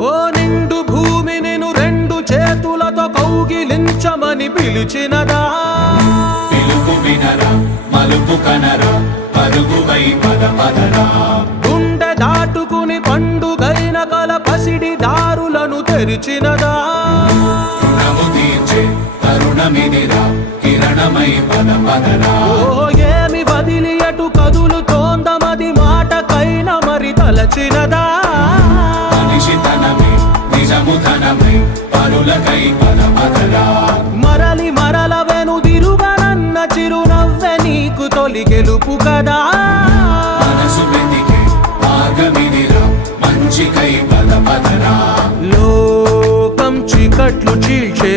ఓ నిండు భూమి నిన్ను రెండు చేతులతో కౌగిలించమని పిలిచినదా? పిలుపు వినరా, మలుపు కనరా, పరుగువై పద పదరా. గుండె దాటుకుని పండుగైన కల పసిడి దారులను తెరిచినదా? రుణము తీర్చే తరుణమిదిరా, కిరణమై పద పదరా. ఓ ఏమి వదిలి అటు కదులుతోందమది మాటకైన మరి తలచినదా? మనిషితనమే నిజముతనమై పరులకై పద పదరా. మరలి మరల వెనుదిరుగనన్న చిరునవ్వె నీకు తొలి గెలుపు కదా? మనసు వెతికే మార్గమిదిరా, మంచికై పద పదరా. లోకం చీకట్లు చీల్చే